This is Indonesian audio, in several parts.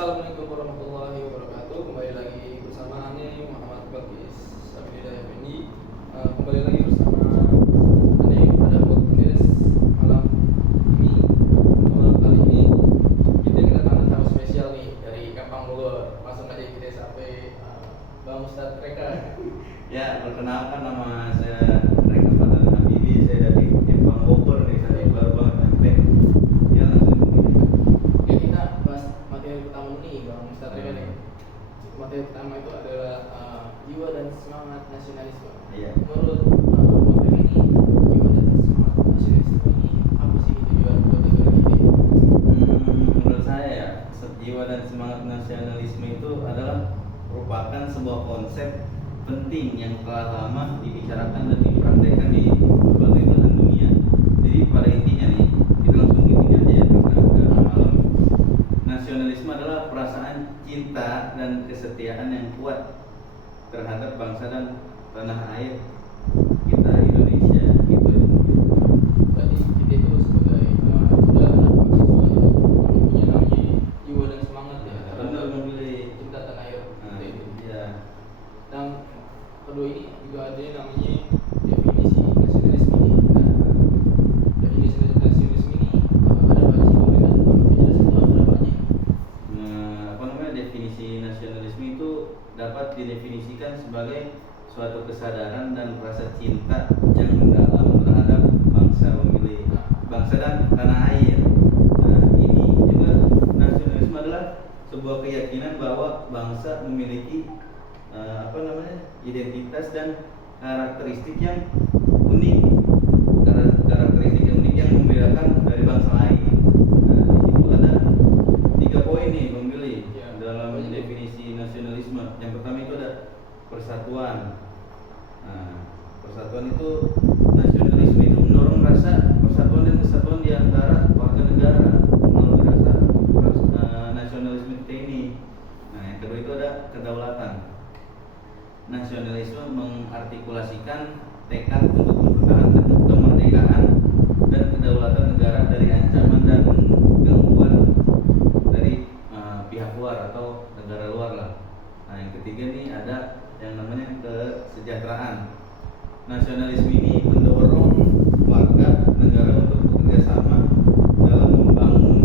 Assalamualaikum warahmatullahi wabarakatuh. Kembali lagi bersama Ane Muhammad Bakis Abidillah Effendi. Kembali lagi bersama Ane pada podcast malam ini. Malam kali ini kita kedatangan tamu spesial nih dari Kampang Bogor. Langsung aja kita sampai Bang Ustadz Reka. Ya, perkenalkan nama saya Reka Fadlan Habibi. Saya dari Kampang Bogor nih, saya baru banget sampai. Ya, langsung. Oke, kita bahas materi pertama nih Bang Ustadz Reka nih. Materi pertama itu adalah jiwa dan semangat nasionalisme. Iya. Menurut Bang Reka ini, jiwa dan semangat nasionalisme ini apa sih tujuan buat negara kita ini? Menurut saya ya, jiwa dan semangat nasionalisme itu adalah merupakan sebuah konsep penting yang telah lama dibicarakan dan dipraktekkan di berbagai belahan dunia. Jadi pada intinya nih, kita langsung intinya aja ya, karena malam. Nasionalisme adalah perasaan cinta dan kesetiaan yang kuat terhadap bangsa dan tanah air kita Indonesia gitu. Berarti kita itu sebagai udah anak mahasiswa itu punya namanya jiwa dan semangat ya Benar, terhadap memilih. cinta tanah air seperti itu. Iya. Dan kedua ini juga ada yang namanya definisi nasionalisme ini. Nah, definisi nasionalisme ini ada apa sih Bang Reka? Penjelasan itu ada apa aja? Definisi nasionalisme itu dapat didefinisikan sebagai suatu kesadaran dan rasa cinta yang mendalam terhadap bangsa memilih bangsa dan tanah air. Nah, ini juga nasionalisme adalah sebuah keyakinan bahwa bangsa memiliki identitas dan karakteristik yang unik, karakteristik yang unik yang membedakan dari bangsa lain. Nah, di situ ada 3 poin nih memilih dalam definisi nasionalisme. Yang pertama itu ada persatuan. Nah, persatuan itu nasionalisme itu mendorong rasa persatuan dan kesatuan di antara warga negara melalui rasa nasionalisme kita ini. Nah, yang kedua itu ada kedaulatan. Nasionalisme mengartikulasikan tekad untuk mempertahankan kemerdekaan dan kedaulatan negara dari ancaman dan gangguan dari pihak luar atau negara luar lah. Nah, yang ketiga nih ada yang namanya kesejahteraan. Nasionalisme ini mendorong warga negara untuk bekerja sama dalam membangun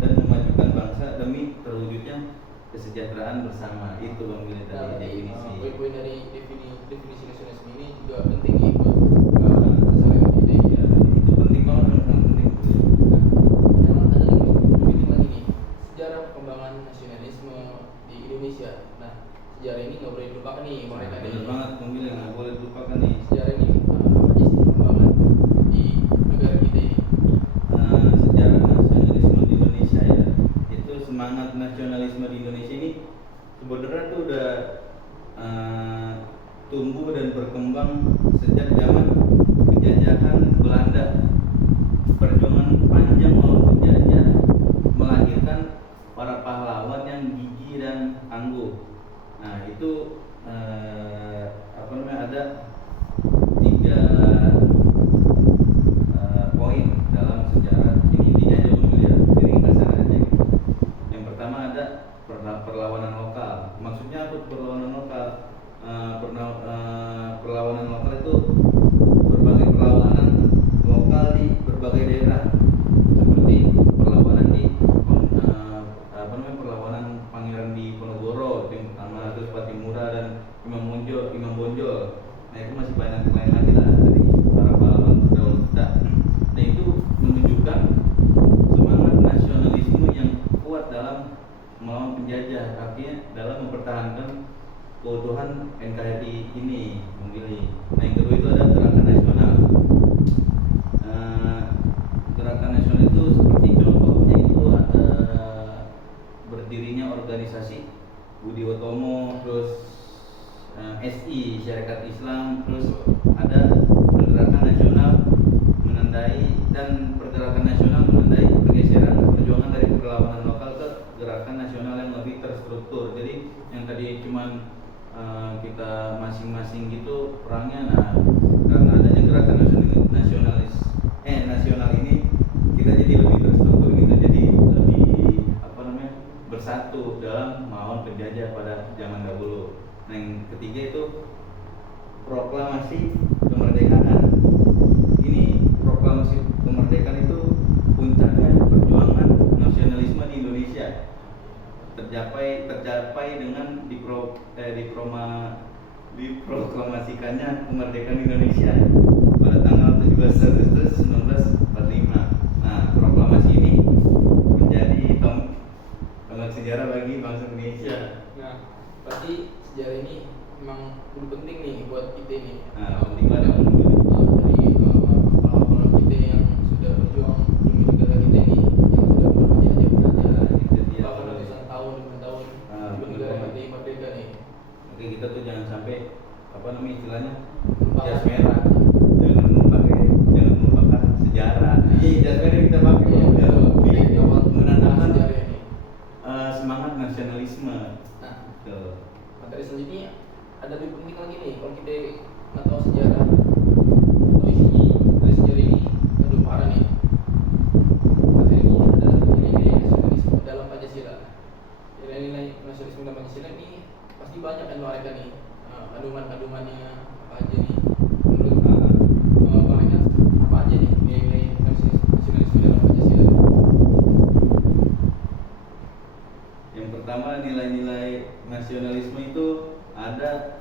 dan memajukan bangsa demi terwujudnya kesejahteraan bersama. Itu memilih dari definisi. Poin-poin dari definisi nasionalisme ini juga penting nih buat masyarakat kita ya. Itu penting banget, sangat penting. Yang ada lagi penting lagi nih sejarah perkembangan nasionalisme di Indonesia. Nah, sejarah ini nggak boleh dilupakan nih mereka nih. Benar banget, memilih nggak boleh dilupakan nih. Sejarah ini apa aja sih perkembangan di negara kita ini? Sejarah nasionalisme di Indonesia ya, itu semangat nasionalisme di Indonesia ini sebenarnya tuh udah tumbuh dan berkembang sejak zaman penjajahan Belanda. Perjuangan panjang melawan penjajah melahirkan para pahlawan yang gigih dan tangguh. Nah, itu ada 3 poin dalam sejarah ini. Intinya aja dulu ya, jadi kasar aja gitu. Yang pertama ada perlawanan lokal. Maksudnya apa perlawanan lokal? Perlawanan lokal itu berbagai perlawanan lokal di berbagai daerah, seperti perlawanan di perlawanan Pangeran Diponegoro yang pertama, terus Patimura dan Imam Bonjol. Nah, itu masih banyak lain lagi lah dari para pahlawan terdahulu kita. Nah, itu menunjukkan semangat nasionalisme yang kuat dalam melawan penjajah, artinya dalam mempertahankan keutuhan NKRI ini memilih. Nah, yang kedua itu ada gerakan nasional. Gerakan nasional itu seperti contohnya itu ada berdirinya organisasi Budi Utomo, terus SI Syarikat Islam, terus ada pergerakan nasional menandai pergeseran perjuangan dari perlawanan lokal ke gerakan nasional yang lebih terstruktur. Jadi yang tadi cuman kita masing-masing gitu perangnya, nah karena adanya gerakan nasional ini kita jadi lebih terstruktur gitu, jadi lebih bersatu proklamasi kemerdekaan. Ini proklamasi kemerdekaan itu puncaknya perjuangan nasionalisme di Indonesia. Tercapai dengan diproklamasikannya kemerdekaan Indonesia pada tanggal 17 Agustus 1945. Nah, proklamasi ini menjadi tonggak sejarah bagi bangsa Indonesia. Nah, berarti sejarah ini memang udah penting nih buat kita nih. Nah, penting banget. Dari pahlawan kita yang sudah berjuang demi negara kita ini, yang sudah menjajah bahkan ratusan tahun demi tahun demi negara kita yang merdeka nih. Oke, kita tuh jangan sampai istilahnya Lupa. jas merah. Jangan melupakan sejarah. Iya, jas merah kita pakai menandakan sejarah ini. semangat nasionalisme. Nah, Tuh. materi selanjutnya ada lebih penting lagi nih kalau kita nggak tahu sejarah atau isinya dari sejarah ini, aduh parah nih. Materi ini adalah nilai-nilai nasionalisme dalam Pancasila. Nilai-nilai nasionalisme dalam Pancasila ini pasti banyak kan mereka nih, kandungan-kandungannya apa aja nih menurut mereka, apa aja nih nilai-nilai nasionalisme dalam Pancasila. Yang pertama, nilai-nilai nasionalisme itu ada.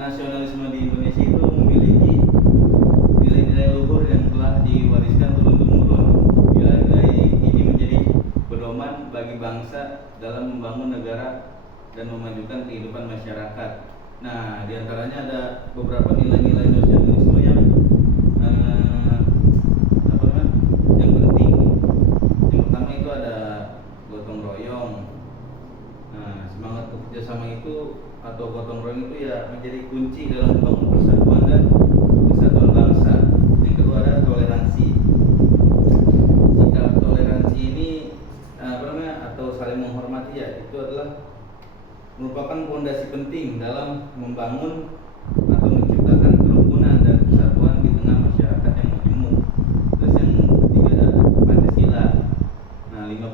Nasionalisme di Indonesia itu memiliki nilai-nilai luhur yang telah diwariskan turun-temurun. Nilai-nilai ini menjadi pedoman bagi bangsa dalam membangun negara dan memajukan kehidupan masyarakat. Nah, diantaranya ada beberapa nilai-nilai nasionalisme yang yang penting. Yang pertama itu ada gotong royong. Nah, semangat kerjasama itu atau gotong royong itu ya menjadi kunci dalam membangun persatuan dan kesatuan bangsa. Yang kedua ada toleransi. Sikap toleransi ini atau saling menghormati ya, itu adalah merupakan fondasi penting dalam membangun atau menciptakan kerukunan dan kesatuan di tengah masyarakat yang majemuk. Terus yang ketiga ada Pancasila. Nah, lima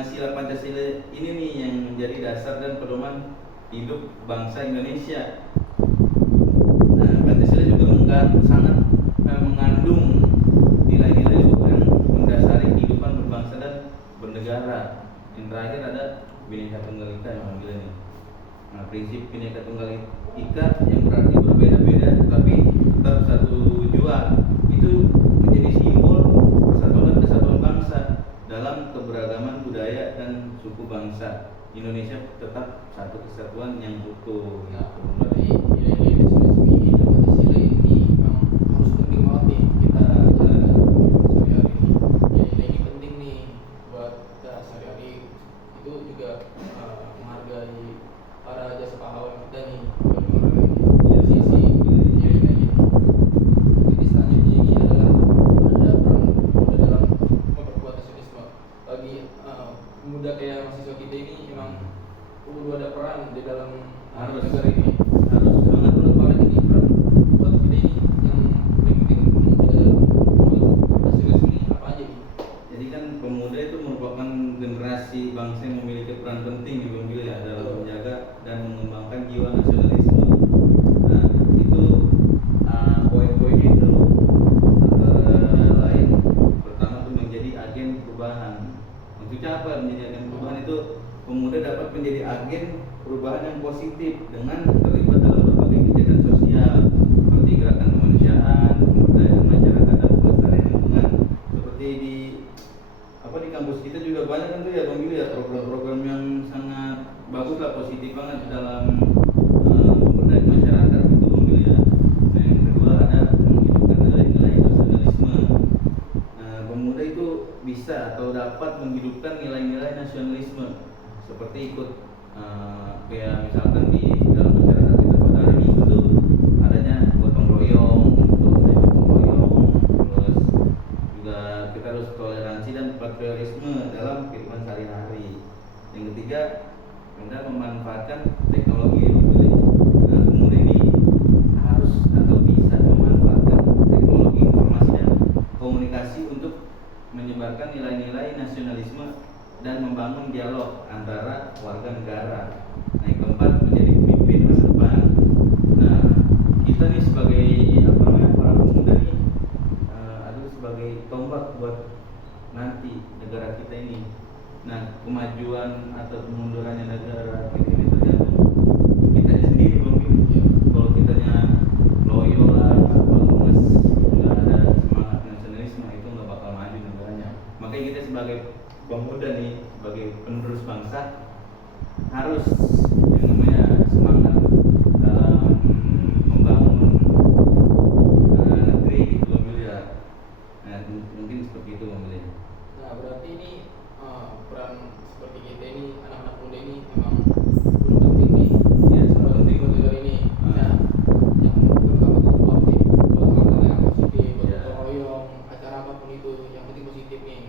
sila Pancasila ini nih yang menjadi dasar dan pedoman hidup bangsa Indonesia. Nah, Pancasila juga sangat mengandung nilai-nilai yang mendasari kehidupan berbangsa dan bernegara. Yang terakhir ada Bhinneka Tunggal Ika yang manggilnya nih. Nah, prinsip Bhinneka Tunggal Ika yang berarti berbeda-beda tetapi tetap satu jua itu menjadi simbol persatuan dan kesatuan bangsa dalam keberagaman budaya dan suku bangsa. Indonesia tetap satu kesatuan yang utuh. Nah, dari nilai-nilai nasionalisme ini dan Pancasila ini memang harus penting banget nih kita jalankan sehari-hari ini. Nilai-nilai ini penting nih buat kita sehari-hari. Itu juga menghargai para jasa pahlawan kita nih, buat menghargai sisi nilai-nilai ini. Jadi selanjutnya ini adalah ada peran pemuda dalam memperkuat nasionalisme. Bagi pemuda kayak mahasiswa kita ini emang perlu ada peran di dalam negara ini. Harus banget menurut para ini peran buat kita ini yang paling penting pemuda dalam nasionalisme ini apa aja nih? Jadi kan pemuda itu merupakan generasi bangsa yang memiliki peran penting ya dalam menjaga dan mengembangkan jiwa nasionalisme. Nah, itu poin-poinnya itu antara lain pertama itu menjadi agen perubahan. Maksudnya apa menjadi agen perubahan? Itu pemuda dapat menjadi agen perubahan yang positif dengan terlibat dalam berbagai kegiatan sosial seperti gerakan kemanusiaan, pemberdayaan masyarakat dan pelestarian lingkungan. Seperti di kampus kita juga banyak kan tuh ya Bang Billy ya program-program yang sangat bagus lah, positif banget dalam pemberdayaan masyarakat gitu Bang Billy ya. Nah, yang kedua ada menghidupkan nilai-nilai nasionalisme. Nah, pemuda itu bisa atau dapat menghidupkan nilai-nilai nasionalisme seperti ikut kayak misalkan di dalam masyarakat kita pada hari ini itu adanya gotong royong, terus juga kita harus toleransi dan patriotisme dalam kehidupan sehari-hari. Yang ketiga, pemuda memanfaatkan teknologi yang memilih. Nah, pemuda ini harus atau bisa memanfaatkan teknologi informasi dan komunikasi untuk menyebarkan nilai-nilai nasionalisme dan membangun dialog antara warga negara. Nah, yang keempat, menjadi pemimpin masa depan. Nah, nih sebagai apa namanya para pemuda nih adalah sebagai tombak buat nanti negara kita ini. Nah, kemajuan atau kemundurannya negara kita ini tergantung kita sendiri Bang Billy. Iya. Kalau kitanya loyo lah, lemes, nggak ada semangat nasionalisme, itu nggak bakal maju negaranya. Makanya kita sebagai pemuda nih, sebagai penerus bangsa harus yang namanya semangat dalam membangun negeri gitu Bang Billy ya. Nah, mungkin seperti itu Bang Billy. Nah, berarti ini peran seperti kita ini, anak-anak muda ini memang belum penting nih. Ya, Sangat penting buat negara ini. Nah, yang pertama itu proaktif, buat hal-hal yang positif, buat Ya. gotong royong, acara apapun itu, yang penting positif nih.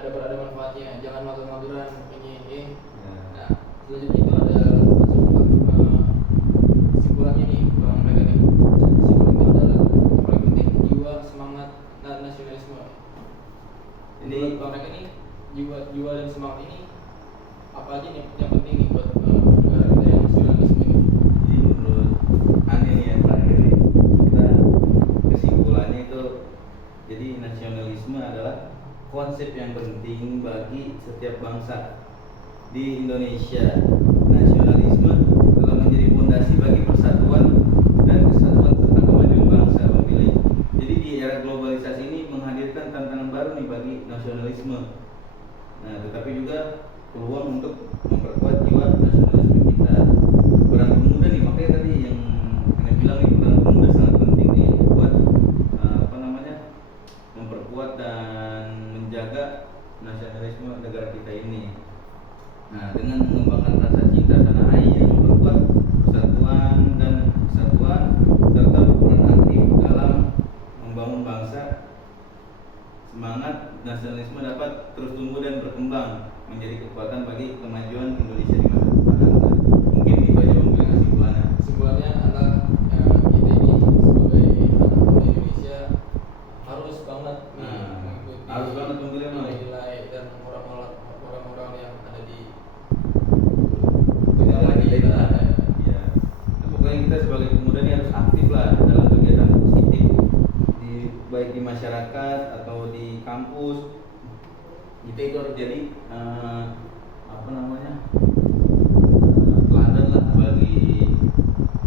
Ada manfaatnya, jangan mager-mageran pokoknya ya. Ya. Nah, selanjutnya itu ada kesimpulannya nih, Bang Mega nih. Kesimpulannya adalah paling penting jiwa semangat dan nasionalisme. Jadi Menurut Bang Mega nih, jiwa dan semangat ini apa aja nih yang penting nih buat negara kita yang nasionalisme ini? Jadi menurut Ane nih yang terakhir nih, kita kesimpulannya itu jadi nasionalisme adalah konsep yang penting bagi setiap bangsa. Di Indonesia, nasionalisme telah menjadi fondasi bagi persatuan dan kesatuan serta kemajuan bangsa Bang Billy. Jadi di era globalisasi ini menghadirkan tantangan baru nih bagi nasionalisme. Nah, tetapi juga peluang untuk memperkuat jiwa nasionalisme kita. Peran pemuda nih, makanya tadi yang Anda bilang nih, peran pemuda sangat penting nih buat apa namanya memperkuat dan menjaga nasionalisme negara kita ini. Nah, dengan mengembangkan rasa cinta tanah air, memperkuat persatuan dan kesatuan, serta berperan aktif dalam membangun bangsa, semangat nasionalisme dapat terus tumbuh dan berkembang menjadi kekuatan bagi kemajuan Indonesia di masa depan. Nah, mungkin itu aja Bang Billy kesimpulannya. Kesimpulannya adalah kita ini sebagai anak muda Indonesia harus banget nih Nah, mengikuti harus banget Bang Billy, Bang. nilai-nilai dan moral-moral yang ada di Negara di kita ini lah. Ya. Nah, pokoknya kita sebagai pemuda ini harus aktif lah dalam kegiatan positif baik di masyarakat atau di kampus. Kita itu harus jadi apa namanya teladan lah bagi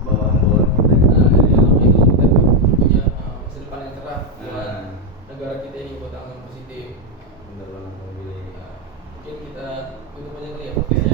bawahan-bawahan kita. Nah, dari yang namanya itu kita punya masa depan yang cerah buat Nah. negara kita ini, buat hal yang positif. Bener banget Bang Billy. Nah, mungkin kita tutup aja kali ya podcast